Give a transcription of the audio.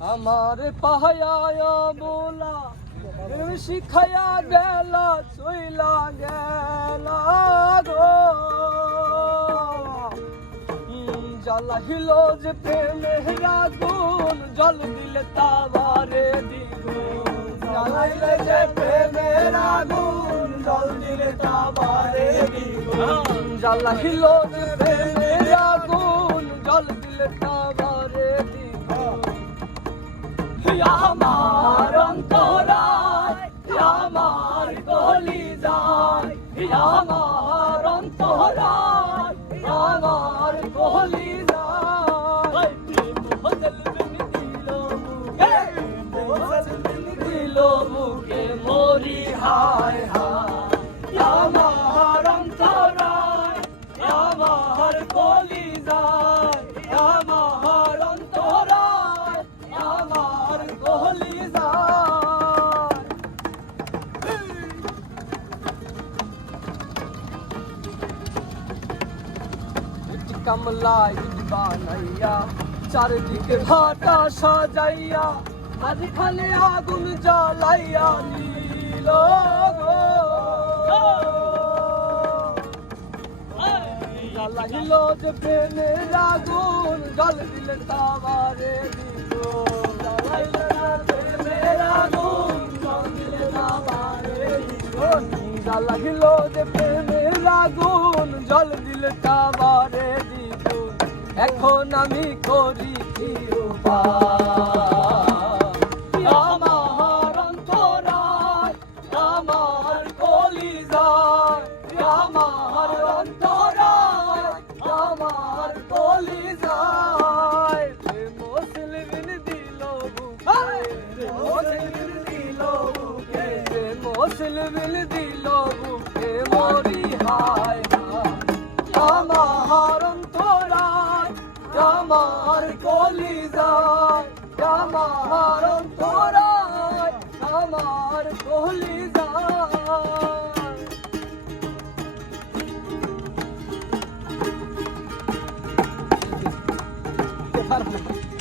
আমার পাহায়া বোলা শিখায়া গেলা চইলা গেলা গো। হিল যে প্রেমের আগুন জল দিলে তাবারে দ্বিগুণ। জ্বালাইলে যে প্রেমের আগুন জল দিলে তাবারে দ্বিগুণ। জ্বালা হিল যে প্রেমের আগুন জল দিলে তাবারে আমার অন্তরায় আমার গলি যায় আমার অন্তরায় আমার গলি যায় দিল মুখে মরি হায় হায় ইট কামলা ইট বানাইয়া চারিদিকে ভাটা সাজাইয়া, মাঝখানে আগুন জ্বালাইয়া নীল জ্বালাইল যে প্রেমের আগুন, জল দিলে তাবারে দিব জ্বালাইল যে প্রেমের আগুন, জল দিলে তাবারে দিব এখন আমি করি কি আমার অন্তরায়, আমার কলিজায়, আমার অন্তরায়, আমার কলিজায়। মুসলিম দিল মুসলিম দিল মুসলিম দিল মরি আমার কলিজায় আমার অন্তরায় আমার কলিজায়